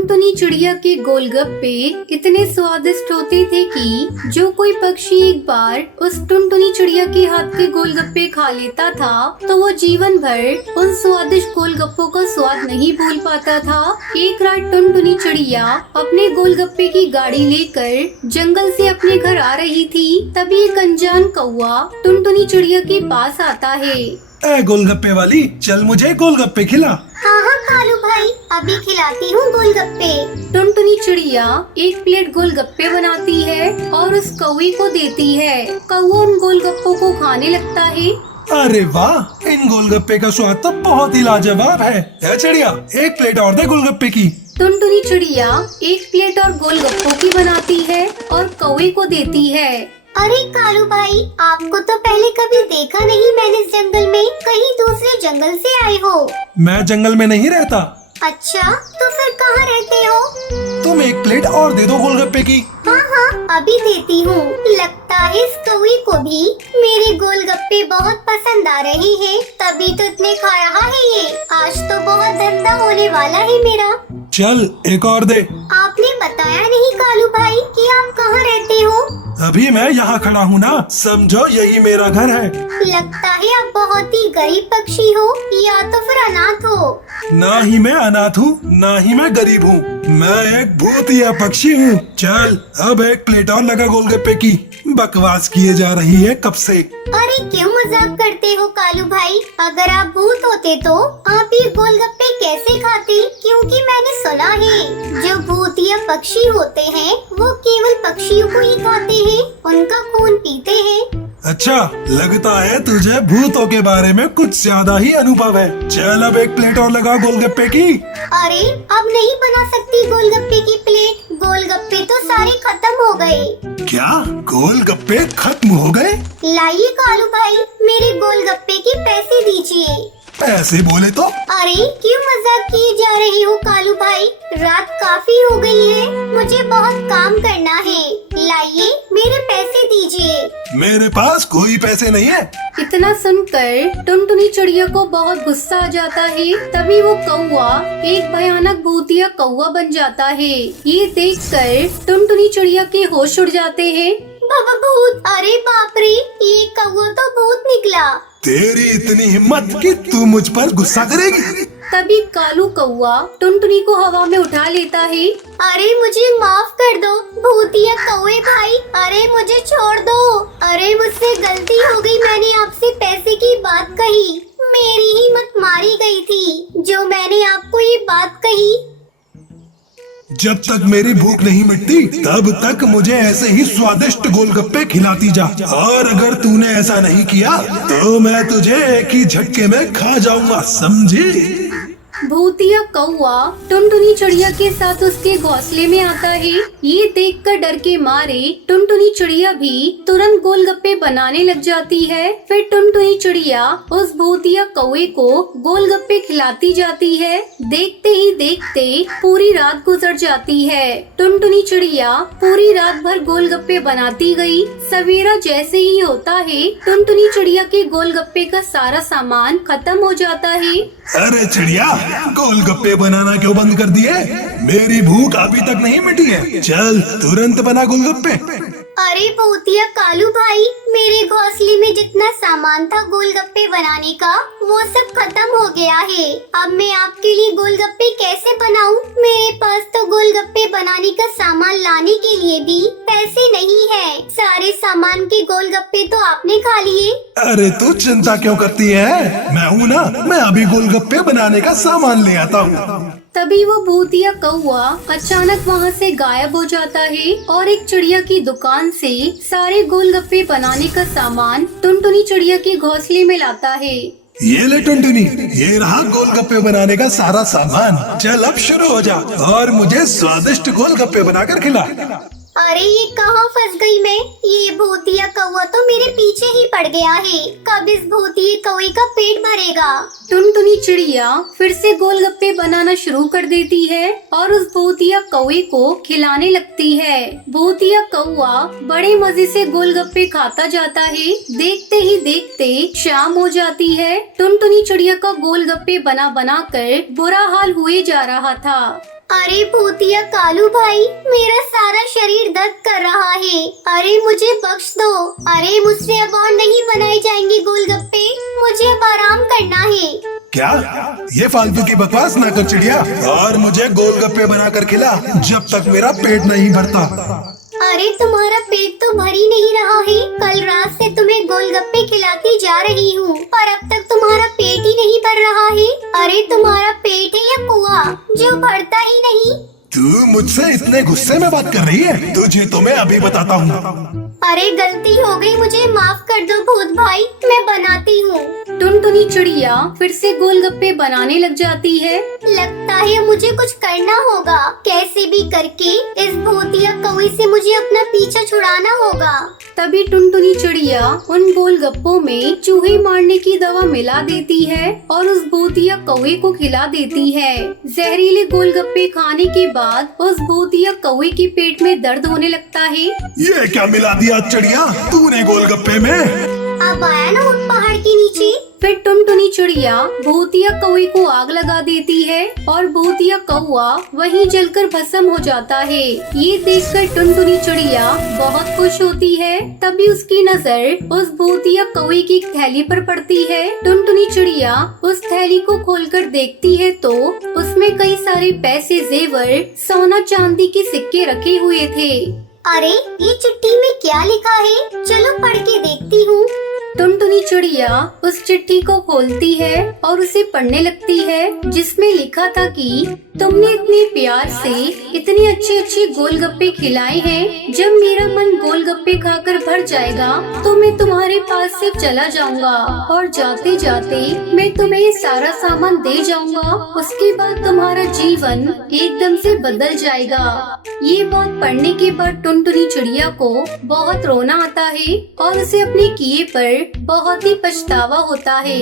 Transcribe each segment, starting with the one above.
टुनटुनी चिड़िया के गोलगप्पे इतने स्वादिष्ट होते थे कि जो कोई पक्षी एक बार उस टुनटुनी चिड़िया के हाथ के गोलगप्पे खा लेता था तो वो जीवन भर उन स्वादिष्ट गोलगप्पों का स्वाद नहीं भूल पाता था। एक रात टुनटुनी चिड़िया अपने गोलगप्पे की गाड़ी लेकर जंगल से अपने घर आ रही थी। तभी एक अनजान कौवा टुनटुनी चिड़िया के पास आता है। ए गोलगप्पे वाली, चल मुझे गोलगप्पे खिला। हाँ हाँ कालू भाई, अभी खिलाती हूँ गोलगप्पे। टुनटुनी चिड़िया एक प्लेट गोलगप्पे बनाती है और उस कौवे को देती है। कौवा उन गोलगप्पों को खाने लगता है। अरे वाह, इन गोलगप्पे का स्वाद तो बहुत ही लाजवाब है। ए चिड़िया, एक प्लेट और दे गोलगप्पे की। टुनटुनी चिड़िया एक प्लेट और गोलगप्पों की बनाती है और कौवे को देती है। अरे कालू भाई, आपको तो पहले कभी देखा नहीं मैंने इस जंगल में, कहीं दूसरे जंगल से आए हो? मैं जंगल में नहीं रहता। अच्छा, तो फिर कहाँ रहते हो? तुम एक प्लेट और दे दो गोलगप्पे की। हाँ हाँ, अभी देती हूँ। लगता है इस कौवे को भी मेरे गोलगप्पे बहुत पसंद आ रहे हैं, तभी तो इतने खा रहा है ये। आज तो बहुत धंधा होने वाला है मेरा। चल एक और दे। आपने बताया नहीं कालू भाई कि आप कहाँ रहते हो? अभी मैं यहाँ खड़ा हूँ ना, समझो यही मेरा घर है। लगता है आप बहुत ही गरीब पक्षी हो या तो फिर अनाथ हो। ना ही मैं अनाथ हूँ, ना ही मैं गरीब हूँ, मैं एक भूतिया पक्षी हूँ। चल अब एक प्लेट और लगा गोलगप्पे की। बकवास किए जा रही है कब से। अरे क्यों मजाक करते हो कालू भाई? अगर आप भूत होते तो आप ये गोलगप्पे कैसे खाते? क्योंकि मैंने सुना है जो भूतिया पक्षी होते हैं वो केवल पक्षियों को ही खाते हैं, उनका खून पीते हैं। अच्छा, लगता है तुझे भूतों के बारे में कुछ ज्यादा ही अनुभव है। चल अब एक प्लेट और लगा गोलगप्पे की। अरे अब नहीं बना सकती गोलगप्पे की प्लेट, गोलगप्पे तो सारे खत्म हो गए। क्या गोलगप्पे खत्म हो गए? लाइए कालू भाई, मेरे गोलगप्पे के पैसे दीजिए। ऐसे बोले तो? अरे क्यों मजाक किए जा रही हो कालू भाई? रात काफी हो गई है, मुझे बहुत काम करना है। लाइए मेरे पैसे दीजिए। मेरे पास कोई पैसे नहीं है। इतना सुनकर टुनटुनी चिड़िया को बहुत गुस्सा आ जाता है। तभी वो कौवा एक भयानक भूतिया कौवा बन जाता है। ये देखकर टुनटुनी चिड़िया के होश उड़ जाते हैं। बाबा भूत! अरे बाप रे, ये कौवा तो भूत निकला। तेरी इतनी हिम्मत कि तू मुझ पर गुस्सा करेगी? तभी कालू कौवा टुनटुनी को हवा में उठा लेता है। अरे मुझे माफ कर दो भूतिया कौवे भाई, अरे मुझे छोड़ दो। अरे मुझसे गलती हो गई, मैंने आपसे पैसे की बात कही, मेरी हिम्मत मारी गई थी जो मैंने आपको ये बात कही। जब तक मेरी भूख नहीं मिटती तब तक मुझे ऐसे ही स्वादिष्ट गोलगप्पे खिलाती जा, और अगर तूने ऐसा नहीं किया तो मैं तुझे एक ही झटके में खा जाऊंगा, समझी? भूतिया कौवा टुनटुनी चिड़िया के साथ उसके घोंसले में आता है। ये देखकर डर के मारे टुनटुनी चिड़िया भी तुरंत गोलगप्पे बनाने लग जाती है। फिर टुनटुनी चिड़िया उस भूतिया कौवे को गोलगप्पे खिलाती जाती है। देखते ही देखते पूरी रात गुजर जाती है। टुनटुनी चिड़िया पूरी रात भर गोलगप्पे बनाती गई। सवेरा जैसे ही होता है टुनटुनी चिड़िया के गोलगप्पे का सारा सामान खत्म हो जाता है। अरे चिड़िया, गोलगप्पे बनाना क्यों बंद कर दिए? मेरी भूख अभी तक नहीं मिटी है, चल तुरंत बना गोलगप्पे। अरे भूतिया कालू भाई, मेरे घोंसले में जितना सामान था गोलगप्पे बनाने का वो सब खत्म हो गया है। अब मैं आपके लिए गोलगप्पे कैसे बनाऊं? मेरे पास तो गोलगप्पे बनाने का सामान लाने के लिए भी पैसे नहीं है। सारे सामान के गोलगप्पे तो आपने खा लिए। अरे तू चिंता क्यों करती है? मैं हूँ ना, मैं अभी गोलगप्पे बनाने का सामान ले आता हूँ। तभी वो भूतिया कौवा अचानक वहाँ से गायब हो जाता है और एक चिड़िया की दुकान से सारे गोलगप्पे बनाने का सामान टुनटुनी चिड़िया के घोंसले में लाता है। ये ले टुनटुनी, ये रहा गोलगप्पे बनाने का सारा सामान। चल अब शुरू हो जा और मुझे स्वादिष्ट गोलगप्पे बनाकर खिला। अरे ये कहाँ फंस गई मैं? ये भूतिया कौवा तो मेरे पीछे ही पड़ गया है। कब इस भूतिया कौवे का पेट भरेगा? टुनटुनी चिड़िया फिर से गोलगप्पे बनाना शुरू कर देती है और उस भूतिया कौवे को खिलाने लगती है। भूतिया कौवा बड़े मजे से गोलगप्पे खाता जाता है। देखते ही देखते शाम हो जाती है। टुनटुनी चिड़िया का गोलगप्पे बना बना कर बुरा हाल हुए जा रहा था। अरे भूतिया कालू भाई, मेरा सारा शरीर दर्द कर रहा है। अरे मुझे बख्श दो। अरे मुझसे अब और नहीं बनाए जाएंगे गोलगप्पे, मुझे अब आराम करना है। क्या? ये फालतू की बकवास ना कर चिड़िया, और मुझे गोलगप्पे बना कर खिला जब तक मेरा पेट नहीं भरता। अरे तुम्हारा पेट तो भर ही नहीं रहा है। कल रात से तुम्हें गोलगप्पे खिलाती जा रही हूँ, पर अब तक तुम्हारा पेट ही नहीं भर रहा है। अरे तुम्हारा पेट है या कुआं जो भरता ही नहीं? तू मुझसे इतने गुस्से में बात कर रही है? तुझे तो मैं अभी बताता हूँ। अरे गलती हो गई, मुझे माफ कर दो भूत भाई, मैं बनाती हूँ। टुनटुनी चिड़िया फिर से गोलगप्पे बनाने लग जाती है। लगता है मुझे कुछ करना होगा। कैसे भी करके इस भूतिया कौवे से मुझे अपना पीछा छुड़ाना होगा। तभी टुनटुनी चिड़िया उन गोलगप्पों में चूहे मारने की दवा मिला देती है और उस भूतिया कौवे को खिला देती है। जहरीले गोलगप्पे खाने के बाद उस भूतिया कौवे के पेट में दर्द होने लगता है। ये क्या मिला दिया चिड़िया तूने गोलगप्पे में? अब आया ना उन पहाड़ के नीचे। फिर टुनटुनी चिड़िया भूतिया कौवे को आग लगा देती है और भूतिया कौवा वहीं जलकर भस्म हो जाता है। ये देखकर टुनटुनी चिड़िया बहुत खुश होती है। तभी उसकी नजर उस भूतिया कौवे की थैली पर पड़ती है। टुनटुनी चिड़िया उस थैली को खोलकर देखती है तो उसमें कई सारे पैसे, जेवर, सोना चांदी के सिक्के रखे हुए थे। अरे ये चिट्ठी में क्या लिखा है? चलो पढ़ के देखती हूँ। टुनटुनी चिड़िया उस चिट्ठी को खोलती है और उसे पढ़ने लगती है, जिसमें लिखा था कि तुमने इतने प्यार से इतने अच्छे अच्छे गोलगप्पे खिलाए हैं। जब मेरा मन गोलगप्पे खाकर भर जाएगा तो मैं तुम्हारे पास से चला जाऊंगा और जाते जाते मैं तुम्हें ये सारा सामान दे जाऊंगा। उसके बाद तुम्हारा जीवन एकदम से बदल जाएगा। ये बात पढ़ने के बाद टुनटुनी चिड़िया को बहुत रोना आता है और उसे अपने किए पर बहुत ही पछतावा होता है।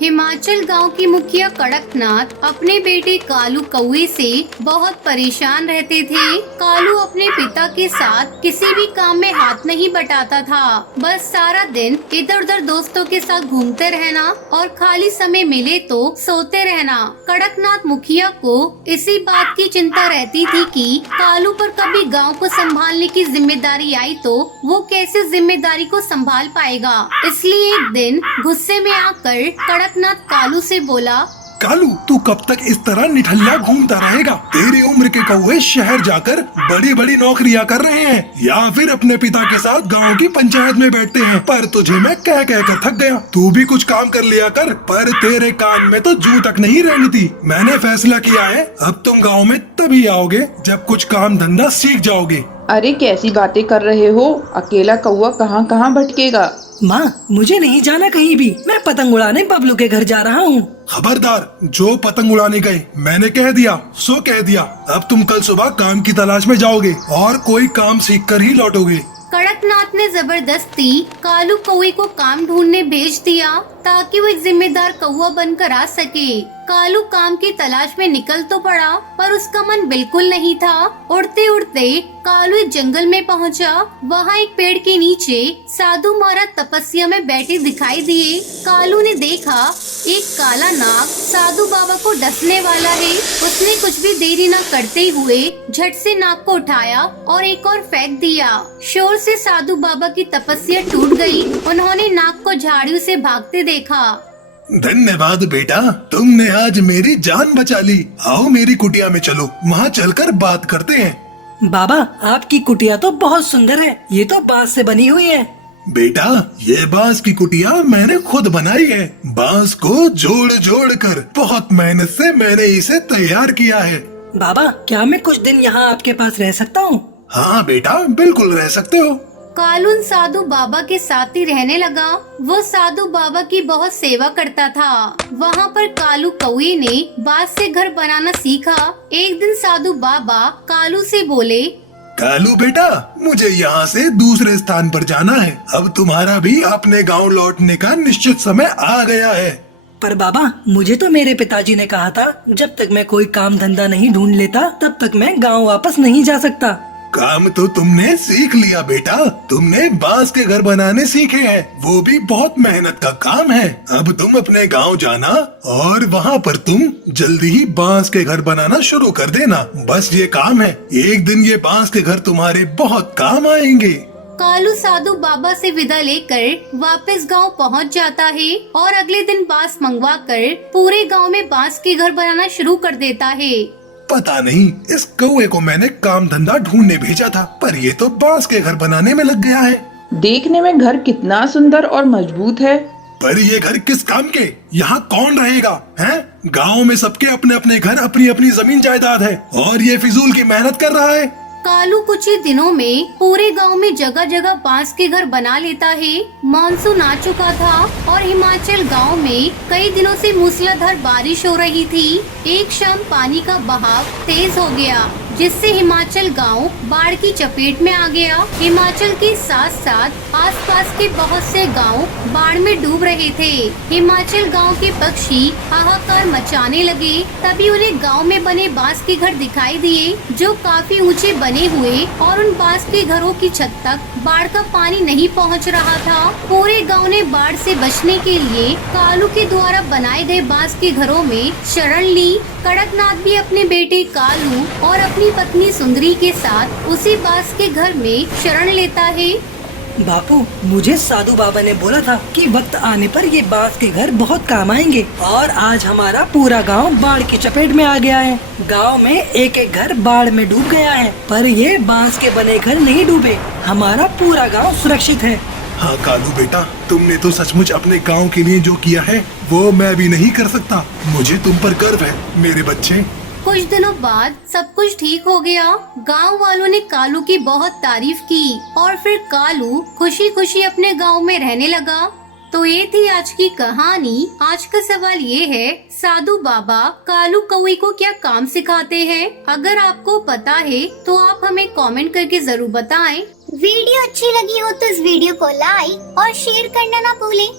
हिमाचल गांव की मुखिया कड़कनाथ अपने बेटे कालू कौवे से बहुत परेशान रहते थे। कालू अपने पिता के साथ किसी भी काम में हाथ नहीं बटाता था, बस सारा दिन इधर उधर दोस्तों के साथ घूमते रहना और खाली समय मिले तो सोते रहना। कड़कनाथ मुखिया को इसी बात की चिंता रहती थी कि कालू पर कभी गाँव को संभालने की जिम्मेदारी आई तो वो कैसे जिम्मेदारी को संभाल पाएगा। इसलिए एक दिन गुस्से में आकर कड़कनाथ कालू से बोला, कालू तू कब तक इस तरह निठल्ला घूमता रहेगा? तेरी उम्र के कौवे शहर जाकर बड़ी बड़ी नौकरियां कर रहे हैं या फिर अपने पिता के साथ गांव की पंचायत में बैठते हैं। पर तुझे मैं कह कर थक गया। तू भी कुछ काम कर लिया कर। पर तेरे कान में तो जू तक नहीं रेंगती। मैंने फैसला किया है, अब तुम गाँव में तभी आओगे जब कुछ काम धंधा सीख जाओगे। अरे कैसी बातें कर रहे हो? अकेला कौवा कहाँ कहाँ भटकेगा। माँ मुझे नहीं जाना कहीं भी, मैं पतंग उड़ाने बबलू के घर जा रहा हूँ। खबरदार, जो पतंग उड़ाने गए मैंने कह दिया सो कह दिया। अब तुम कल सुबह काम की तलाश में जाओगे और कोई काम सीख कर ही लौटोगे। कड़कनाथ ने जबरदस्ती कालू कौवे को काम ढूंढने भेज दिया ताकि वो एक जिम्मेदार कौवा बनकर आ सके। कालू काम की तलाश में निकल तो पड़ा पर उसका मन बिल्कुल नहीं था। उड़ते उड़ते कालू एक जंगल में पहुंचा। वहाँ एक पेड़ के नीचे साधु महाराज तपस्या में बैठे दिखाई दिए। कालू ने देखा एक काला नाग साधु बाबा को डसने वाला है। उसने कुछ भी देरी न करते हुए झट से नाग को उठाया और एक और फेंक दिया। शोर से साधु बाबा की तपस्या टूट गई। उन्होंने नाग को झाड़ियों से भागते देखा। धन्यवाद बेटा, तुमने आज मेरी जान बचा ली। आओ मेरी कुटिया में चलो, वहाँ चलकर बात करते हैं। बाबा आपकी कुटिया तो बहुत सुंदर है, ये तो बांस से बनी हुई है। बेटा ये बांस की कुटिया मैंने खुद बनाई है। बांस को जोड़ जोड़ कर बहुत मेहनत से मैंने इसे तैयार किया है। बाबा क्या मैं कुछ दिन यहाँ आपके पास रह सकता हूँ? हाँ बेटा बिल्कुल रह सकते हो। कालू साधु बाबा के साथ ही रहने लगा। वो साधु बाबा की बहुत सेवा करता था। वहाँ पर कालू कौवे ने बांस से घर बनाना सीखा। एक दिन साधु बाबा कालू से बोले, कालू बेटा मुझे यहाँ से दूसरे स्थान पर जाना है। अब तुम्हारा भी अपने गांव लौटने का निश्चित समय आ गया है। पर बाबा मुझे तो मेरे पिताजी ने कहा था जब तक मैं कोई काम धंधा नहीं ढूंढ लेता तब तक मैं गाँव वापस नहीं जा सकता। काम तो तुमने सीख लिया बेटा। तुमने बांस के घर बनाने सीखे हैं, वो भी बहुत मेहनत का काम है। अब तुम अपने गांव जाना और वहाँ पर तुम जल्दी ही बांस के घर बनाना शुरू कर देना। बस ये काम है, एक दिन ये बांस के घर तुम्हारे बहुत काम आएंगे। कालू साधु बाबा से विदा लेकर वापस गांव पहुंच जाता है और अगले दिन बांस मंगवाकर पूरे गांव में बांस के घर बनाना शुरू कर देता है। पता नहीं इस कौवे को मैंने काम धंधा ढूंढने भेजा था, पर ये तो बांस के घर बनाने में लग गया है। देखने में घर कितना सुंदर और मजबूत है। पर ये घर किस काम के? यहाँ कौन रहेगा? हैं? गांव में सबके अपने अपने घर, अपनी अपनी जमीन जायदाद है और ये फिजूल की मेहनत कर रहा है। कालू कुछ ही दिनों में पूरे गांव में जगह जगह बांस के घर बना लेता है। मानसून आ चुका था और हिमाचल गांव में कई दिनों से मूसलाधार बारिश हो रही थी। एक शाम पानी का बहाव तेज हो गया, जिससे हिमाचल गांव बाढ़ की चपेट में आ गया। हिमाचल के साथ साथ आसपास के बहुत से गांव बाढ़ में डूब रहे थे। हिमाचल गांव के पक्षी हाहाकार मचाने लगे। तभी उन्हें गांव में बने बांस के घर दिखाई दिए, जो काफी ऊंचे बने हुए, और उन बांस के घरों की छत तक बाढ़ का पानी नहीं पहुंच रहा था। पूरे गांव ने बाढ़ से बचने के लिए कालू के द्वारा बनाए गए बांस के घरों में शरण ली। कड़कनाथ भी अपने बेटे कालू और अपनी पत्नी सुंदरी के साथ उसी बांस के घर में शरण लेता है। बापू, मुझे साधु बाबा ने बोला था कि वक्त आने पर ये बांस के घर बहुत काम आएंगे, और आज हमारा पूरा गांव बाढ़ की चपेट में आ गया है। गांव में एक एक घर बाढ़ में डूब गया है, पर ये बांस के बने घर नहीं डूबे। हमारा पूरा गांव सुरक्षित है। हाँ कालू बेटा, तुमने तो सचमुच अपने गांव के लिए जो किया है वो मैं भी नहीं कर सकता। मुझे तुम पर गर्व है मेरे बच्चे। कुछ दिनों बाद सब कुछ ठीक हो गया। गांव वालों ने कालू की बहुत तारीफ की और फिर कालू खुशी खुशी अपने गांव में रहने लगा। तो ये थी आज की कहानी। आज का सवाल ये है, साधु बाबा कालू कौवे को क्या काम सिखाते हैं? अगर आपको पता है तो आप हमें कमेंट करके जरूर बताएं। वीडियो अच्छी लगी हो तो इस वीडियो को लाइक और शेयर करना ना भूलें।